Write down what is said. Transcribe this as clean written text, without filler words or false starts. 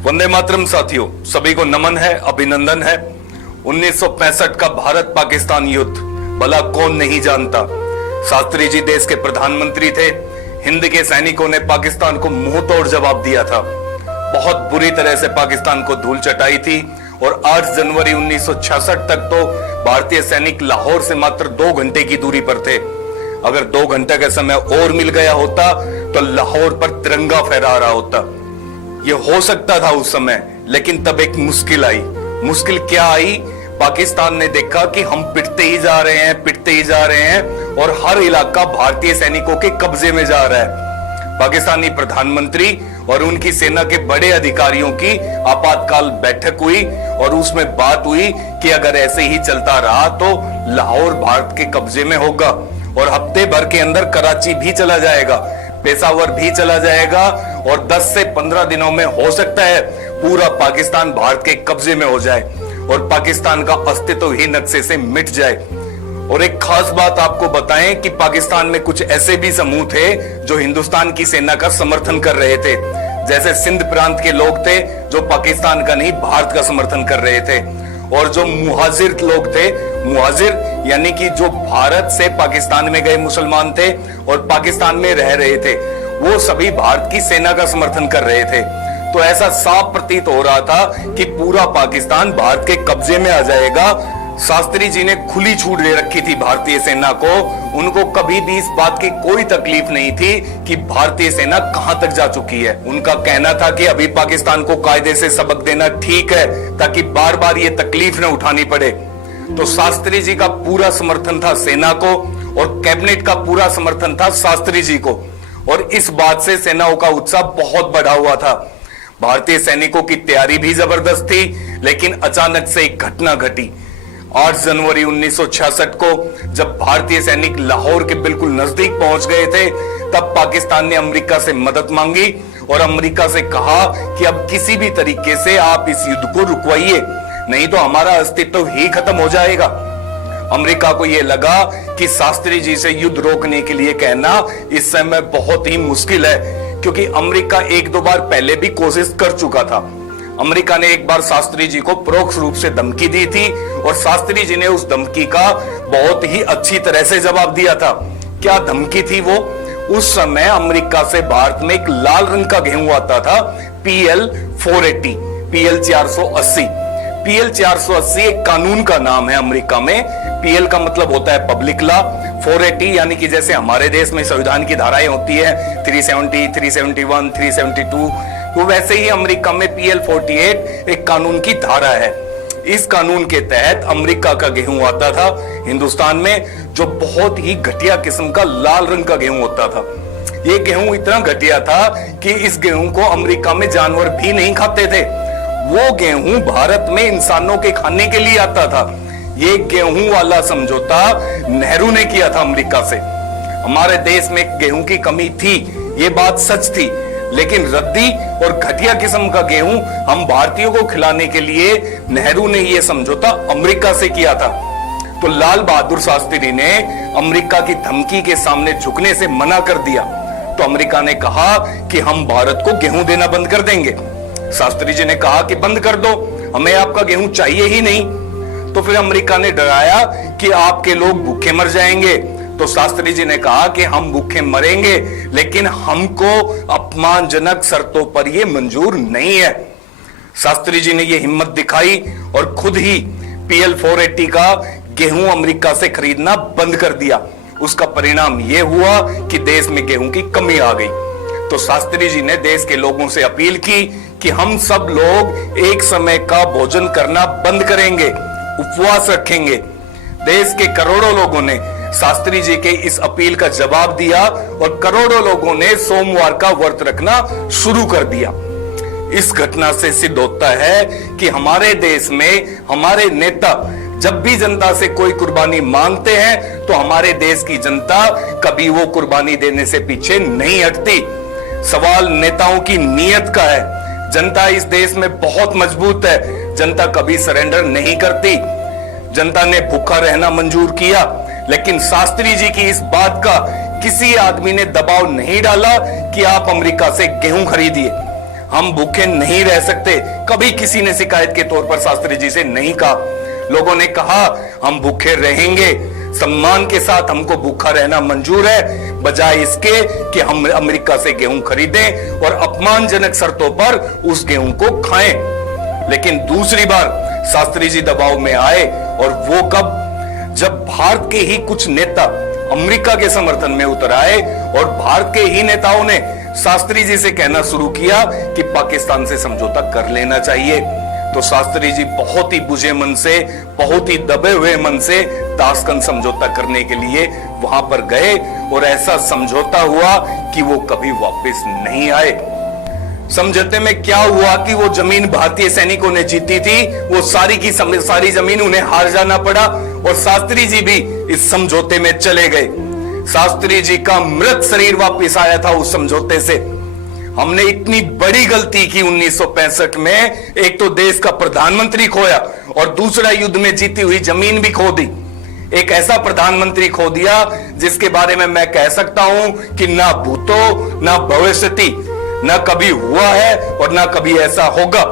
वंदे मातरम साथियों, सभी को नमन है, अभिनंदन है। 1965 का भारत पाकिस्तान युद्ध भला कौन नहीं जानता। शास्त्री जी देश के प्रधानमंत्री थे। हिंद के सैनिकों ने पाकिस्तान को मुंह तोड़ जवाब दिया था। बहुत बुरी तरह से पाकिस्तान को धूल चटाई थी और 8 जनवरी 1966 तक तो भारतीय सैनिक लाहौर से मात्र 2 घंटे की दूरी पर थे। अगर 2 घंटे का समय और मिल गया होता तो लाहौर पर तिरंगा फहरा रहा होता। ये हो सकता था उस समय, लेकिन तब एक मुश्किल आई। मुश्किल क्या आई? पाकिस्तान ने देखा कि हम पिटते ही जा रहे हैं और हर इलाका भारतीय सैनिकों के कब्जे में जा रहा है। पाकिस्तानी प्रधानमंत्री और उनकी सेना के बड़े अधिकारियों की आपातकाल बैठक हुई और उसमें बात हुई कि अगर ऐसे ही चलता रहा तो लाहौर भारत के कब्जे में होगा और हफ्ते भर के अंदर कराची भी चला जाएगा, पेशावर भी चला जाएगा और 10 से 15 दिनों में हो सकता है पूरा पाकिस्तान भारत के कब्जे में हो जाए और पाकिस्तान का अस्तित्व ही नक्शे से मिट जाए। और एक खास बात आपको बताएं कि पाकिस्तान में कुछ ऐसे भी समूह थे जो हिंदुस्तान की सेना का समर्थन कर रहे थे। जैसे सिंध प्रांत के लोग थे जो पाकिस्तान का नहीं भारत का समर्थन कर रहे थे, और जो मुहाजिर लोग थे, मुहाजिर यानी कि जो भारत से पाकिस्तान में गए मुसलमान थे और पाकिस्तान में रह रहे थे, वो सभी भारत की सेना का समर्थन कर रहे थे। तो ऐसा साफ प्रतीत हो रहा था कि पूरा पाकिस्तान भारत के कब्जे में आ जाएगा। शास्त्री जी ने खुली छूट दे रखी थी भारतीय सेना को। उनको कभी भी इस बात की कोई तकलीफ नहीं थी कि भारतीय सेना कहां तक जा चुकी है। उनका कहना था कि अभी पाकिस्तान को कायदे से सबक देना ठीक है ताकि बार बार ये तकलीफ न उठानी पड़े। तो शास्त्री जी का पूरा समर्थन था सेना को और कैबिनेट का पूरा समर्थन था शास्त्री जी को, और इस बात से सेनाओं का उत्साह बहुत बढ़ा हुआ था। भारतीय सैनिकों की तैयारी भी जबरदस्त थी, लेकिन अचानक से एक घटना घटी। 8 जनवरी 1966 को जब भारतीय सैनिक लाहौर के बिल्कुल नजदीक पहुंच गए थे, तब पाकिस्तान ने अमेरिका से मदद मांगी और अमेरिका से कहा कि अब किसी भी तरीके से आप इस युद्ध को रुकवाइए, नहीं तो हमारा अस्तित्व ही खत्म हो जाएगा। अमेरिका को यह लगा कि शास्त्री जी से युद्ध रोकने के लिए कहना इस समय बहुत ही मुश्किल है, क्योंकि अमेरिका 1-2 बार पहले भी कोशिश कर चुका था। अमेरिका ने एक बार शास्त्री जी को परोक्ष रूप से धमकी दी थी और शास्त्री जी ने उस धमकी का बहुत ही अच्छी तरह से जवाब दिया था। क्या धमकी थी वो? उस समय अमेरिका से भारत में एक लाल रंग का गेहूं आता था, PL 480, PL 480। PL 480 एक कानून का नाम है अमेरिका में। PL का मतलब होता है पब्लिक लॉ, 480 यानी कि जैसे हमारे देश में संविधान की धाराएं होती है 370, 371, 372, तो वैसे ही अमेरिका में PL 48 एक कानून की धारा है। इस कानून के तहत अमेरिका का गेहूं आता था हिंदुस्तान में, जो बहुत ही घटिया किस्म का लाल रंग का गेहूं होता था। ये गेहूं इतना घटिया था कि इस गेहूं को अमेरिका में जानवर भी नहीं खाते थे। वो गेहूं भारत में इंसानों के खाने के लिए आता था। ये गेहूं वाला समझौता नेहरू ने किया था अमेरिका से। हमारे देश में गेहूं की कमी थी, ये बात सच थी, लेकिन रद्दी और घटिया किस्म का गेहूं हम भारतीयों को खिलाने के लिए नेहरू ने यह समझौता अमेरिका से किया था। तो लाल बहादुर शास्त्री ने अमेरिका की धमकी के सामने झुकने से मना कर दिया। तो अमेरिका ने कहा कि हम भारत को गेहूं देना बंद कर देंगे। शास्त्री जी ने कहा कि बंद कर दो, हमें आपका गेहूं चाहिए ही नहीं। तो फिर अमेरिका ने डराया कि आपके लोग भूखे मर जाएंगे। तो शास्त्री जी ने कहा कि हम भूखे मरेंगे, लेकिन हमको अपमानजनक शर्तों पर यह मंजूर नहीं है। शास्त्री जी ने यह हिम्मत दिखाई और खुद ही PL 480 का गेहूं अमेरिका से खरीदना बंद कर दिया। उसका परिणाम यह हुआ कि देश में गेहूं की कमी आ गई। तो शास्त्री जी ने देश के लोगों से अपील की कि हम सब लोग एक समय का भोजन करना बंद करेंगे, उपवास रखेंगे। देश के करोड़ों लोगों ने शास्त्री जी के इस अपील का जवाब दिया और करोड़ों लोगों ने सोमवार का व्रत रखना शुरू कर दिया। इस घटना से सिद्ध होता है कि हमारे देश में हमारे नेता जब भी जनता से कोई कुर्बानी मांगते हैं तो हमारे देश की जनता कभी वो कुर्बानी देने से पीछे नहीं हटती। सवाल नेताओं की नीयत का है। जनता इस देश में बहुत मजबूत है, जनता कभी सरेंडर नहीं करती। जनता ने भूखा रहना मंजूर किया, लेकिन शास्त्री जी की इस बात का किसी आदमी ने दबाव नहीं डाला कि आप अमेरिका से गेहूं खरीदिए। हम भूखे नहीं रह सकते, कभी किसी ने शिकायत के तौर पर शास्त्री जी से नहीं कहा। लोगों ने कहा हम भूखे रहेंगे, सम्मान के साथ हमको भूखा रहना मंजूर है, बजाय इसके कि हम अमेरिका से गेहूं खरीदें और अपमानजनक शर्तों पर उस गेहूं को खाएं। लेकिन दूसरी बार शास्त्री जी दबाव में आए, और वो कब? जब भारत के ही कुछ नेता अमेरिका के समर्थन में उतर आए और भारत के ही नेताओं ने शास्त्री जी से कहना शुरू किया कि पाकिस्तान से समझौता कर लेना चाहिए, तो शास्त्री जी बहुत ही बुझे मन से, बहुत ही दबे हुए मन से ताशकंद समझौता करने के लिए वहां पर गए, और ऐसा समझौता हुआ कि वो कभी वापस नहीं आए। समझौते में क्या हुआ कि वो जमीन भारतीय सैनिकों ने जीती थी, वो सारी की सारी जमीन उन्हें हार जाना पड़ा, और शास्त्री जी भी इस समझौते में चले गए। शास्त्री जी का मृत शरीर वापस आया था उस समझौते से। हमने इतनी बड़ी गलती की 1965 में, एक तो देश का प्रधानमंत्री खोया और दूसरा युद्ध में जीती हुई जमीन भी खो दी। एक ऐसा प्रधानमंत्री खो दिया जिसके बारे में मैं कह सकता हूं कि ना भूतो ना भविष्यति, ना कभी हुआ है और ना कभी ऐसा होगा।